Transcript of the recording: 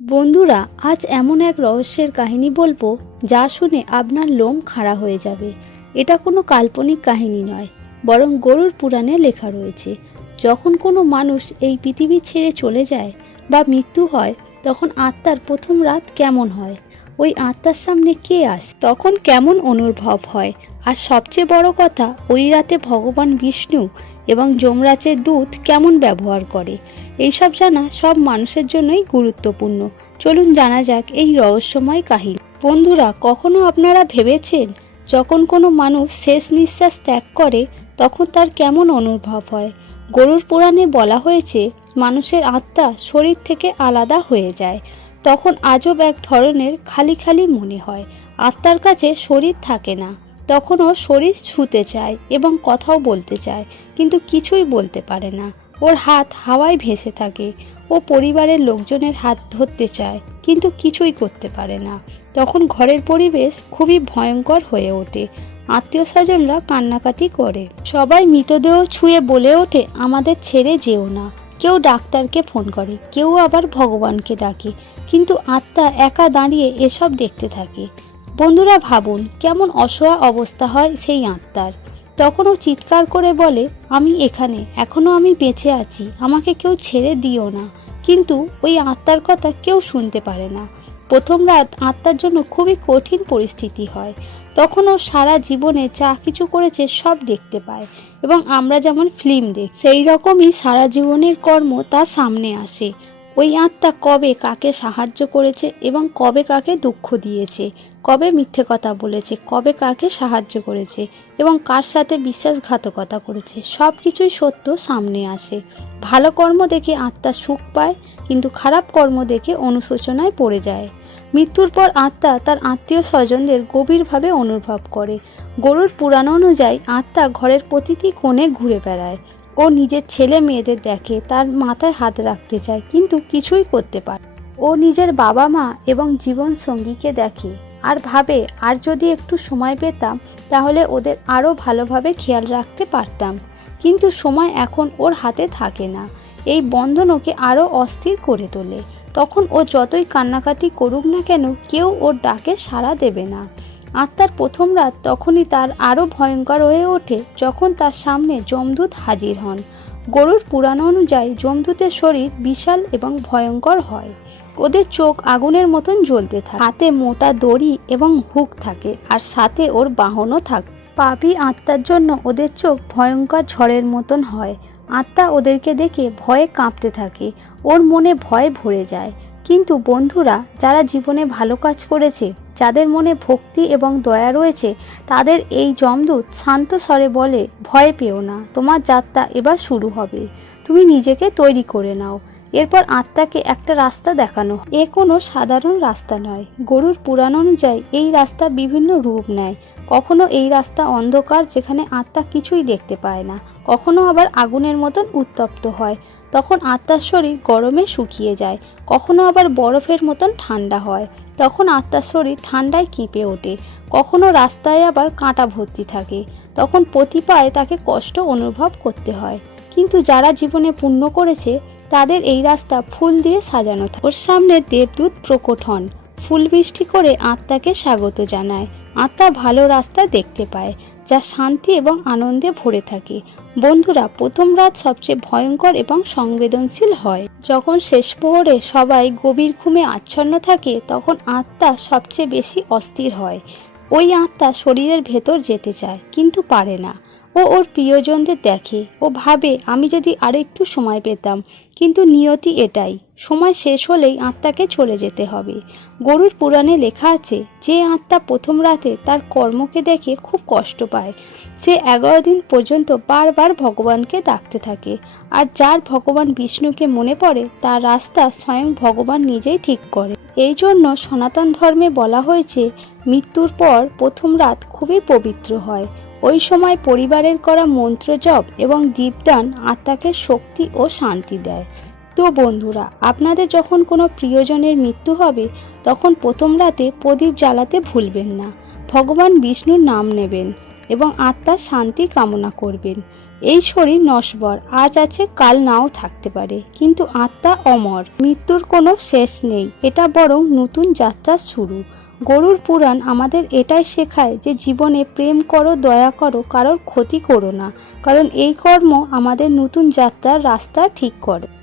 বন্ধুরা, আজ এমন এক রহস্যের কাহিনী বলবো যা শুনে আপনার লোম খাড়া হয়ে যাবে। এটা কোনো কাল্পনিক কাহিনী নয়, বরং গরুড় পুরাণে লেখা রয়েছে। যখন কোনো মানুষ এই পৃথিবী ছেড়ে চলে যায় বা মৃত্যু হয়, তখন আত্মার প্রথম রাত কেমন হয়, ওই আত্মার সামনে কে আসে, তখন কেমন অনুভব হয়, আর সবচেয়ে বড় কথা, ওই রাতে ভগবান বিষ্ণু এবং যমরাজের দূত কেমন ব্যবহার করে, এইসব জানা সব মানুষের জন্যই গুরুত্বপূর্ণ। চলুন জানা যাক এই রহস্যময় কাহিনী। বন্ধুরা, কখনো আপনারা ভেবেছেন যখন কোনো মানুষ শেষ নিঃশ্বাস ত্যাগ করে তখন তার কেমন অনুভব হয়? গরুড় পুরাণে বলা হয়েছে, মানুষের আত্মা শরীর থেকে আলাদা হয়ে যায়। তখন আজব এক ধরনের খালি খালি মনে হয়। আত্মার কাছে শরীর থাকে না, তখনও শরীর ছুঁতে চায় এবং কথাও বলতে চায়, কিন্তু কিছুই বলতে পারে না। ওর হাত হাওয়ায় ভেসে থাকে। ও পরিবারের লোকজনের হাত ধরতে চায়, কিন্তু কিছুই করতে পারে না। তখন ঘরের পরিবেশ খুবই ভয়ঙ্কর হয়ে ওঠে। আত্মীয় স্বজনরা কান্নাকাটি করে, সবাই মৃতদেহ ছুঁয়ে বলে ওঠে, আমাদের ছেড়ে যেও না। কেউ ডাক্তারকে ফোন করে, কেউ আবার ভগবানকে ডাকে, কিন্তু আত্মা একা দাঁড়িয়ে এসব দেখতে থাকে। বন্ধুরা, ভাবুন কেমন অসহায় অবস্থা হয় সেই আত্মার। তখন ও চিৎকার করে বলে, আমি এখানে, এখনো আমি বেঁচে আছি, আমাকে কেউ ছেড়ে দিও না। কিন্তু ওই আত্মার কথা কেউ শুনতে পারে না। প্রথম রাত আত্মার জন্য খুবই কঠিন পরিস্থিতি হয়। তখন ও সারা জীবনে যা কিছু করেছে সব দেখতে পায়, এবং আমরা যেমন ফিল্ম দেখি সেই রকমই সারা জীবনের কর্ম তার সামনে আসে। ওই আত্মা কবে কাকে সাহায্য করেছে এবং কবে কাকে দুঃখ দিয়েছে, কবে মিথ্যে কথা বলেছে, কবে কাকে সাহায্য করেছে এবং কার সাথে বিশ্বাসঘাতকতা করেছে, সব কিছুই সত্য সামনে আসে। ভালো কর্ম দেখে আত্মা সুখ পায়, কিন্তু খারাপ কর্ম দেখে অনুশোচনায় পড়ে যায়। মৃত্যুর পর আত্মা তার আত্মীয় স্বজনদের গভীরভাবে অনুভব করে। গরুড় পুরাণ অনুযায়ী আত্মা ঘরের প্রতিটি কোণে ঘুরে বেড়ায়। ও নিজের ছেলে মেয়েদের দেখে, তার মাথায় হাত রাখতে চায়, কিন্তু কিছুই করতে পারে। ও নিজের বাবা মা এবং জীবন সঙ্গীকে দেখে আর ভাবে, আর যদি একটু সময় পেতাম তাহলে ওদের আরও ভালোভাবে খেয়াল রাখতে পারতাম। কিন্তু সময় এখন ওর হাতে থাকে না। এই বন্ধন ওকে আরও অস্থির করে তোলে। তখন ও যতই কান্নাকাটি করুক না কেন, কেউ ওর ডাকে সাড়া দেবে না। আত্মার প্রথম রাত তখনই তার আরও ভয়ঙ্কর হয়ে ওঠে যখন তার সামনে যমদূত হাজির হন। গরুড় পুরাণ অনুযায়ী যমদূতের শরীর বিশাল এবং ভয়ঙ্কর হয়। ওদের চোখ আগুনের মতন জ্বলতে থাকে, হাতে মোটা দড়ি এবং হুক থাকে, আর সাথে ওর বাহনও থাকে। পাপী আত্মার জন্য ওদের চোখ ভয়ঙ্কর ঝড়ের মতন হয়। আত্মা ওদেরকে দেখে ভয়ে কাঁপতে থাকে, ওর মনে ভয় ভরে যায়। কিন্তু বন্ধুরা, যারা জীবনে ভালো কাজ করেছে, যাদের মনে ভক্তি এবং দয়া রয়েছে, তাদের এই যমদূত শান্ত স্বরে বলে, ভয় পেও না, তোমার যাত্রা এবার শুরু হবে, তুমি নিজেকে তৈরি করে নাও। এরপর আত্মাকে একটা রাস্তা দেখানো। এ কোনো সাধারণ রাস্তা নয়। গরুড় পুরাণ অনুযায়ী এই রাস্তা বিভিন্ন রূপ নেয়। কখনো এই রাস্তা অন্ধকার, যেখানে আত্মা কিছুই দেখতে পায় না। কখনো আবার আগুনের মতন উত্তপ্ত হয়, তখন আত্মার শরীর গরমে শুকিয়ে যায়। কখনো আবার বরফের মতন ঠান্ডা হয়, তখন আত্মার শরীর ঠান্ডায় কেঁপে ওঠে। কখনো রাস্তায় আবার কাঁটা ভর্তি থাকে, তখন প্রতি পায়ে তাকে কষ্ট অনুভব করতে হয়। কিন্তু যারা জীবনে পুণ্য করেছে, তাদের এই রাস্তা ফুল দিয়ে সাজানো থাকে। ওর সামনে দেবদূত প্রকট হন, ফুল বৃষ্টি করে আত্মাকে স্বাগত জানায়। আত্মা ভালো রাস্তা দেখতে পায়, যা শান্তি এবং আনন্দে ভরে থাকে। বন্ধুরা, প্রথম রাত সবচেয়ে ভয়ঙ্কর এবং সংবেদনশীল হয়। যখন শেষ প্রহরে সবাই গভীর ঘুমে আচ্ছন্ন থাকে, তখন আত্মা সবচেয়ে বেশি অস্থির হয়। ওই আত্মা শরীরের ভেতর যেতে চায়, কিন্তু পারে না। ও ওর প্রিয়জনদের দেখে, ও ভাবে, আমি যদি আরো একটু সময় পেতাম, কিন্তু নিয়তি এটাই, সময় শেষ হলেই আত্মাকে চলে যেতে হবে। গরুড় পুরাণে লেখা আছে, যে আত্মা প্রথম রাতে তার কর্মকে দেখে খুব কষ্ট পায়, সে 11 দিন পর্যন্ত বারবার ভগবানকে ডাকতে থাকে। আর যার ভগবান বিষ্ণুকে মনে পড়ে, তার রাস্তা স্বয়ং ভগবান নিজেই ঠিক করে। এই জন্য সনাতন ধর্মে বলা হয়েছে, মৃত্যুর পর প্রথম রাত খুবই পবিত্র হয়। ওই সময় পরিবারের করা মন্ত্র জপ এবং দীপদান আত্মাকে শক্তি ও শান্তি দেয়। তো বন্ধুরা, আপনাদের যখন কোনো প্রিয়জনের মৃত্যু হবে, তখন প্রথম রাতে প্রদীপ জ্বালাতে ভুলবেন না। ভগবান বিষ্ণুর নাম নেবেন এবং আত্মার শান্তি কামনা করবেন। এই শরীর নশ্বর, আজ আছে কাল নাও থাকতে পারে, কিন্তু আত্মা অমর। মৃত্যুর কোনো শেষ নেই, এটা বরং নতুন যাত্রার শুরু। গরুর পুরাণ আমাদের এটাই শেখায় যে জীবনে প্রেম করো, দয়া করো, কারোর ক্ষতি করো না, কারণ এই কর্ম আমাদের নতুন যাত্রার রাস্তা ঠিক করে।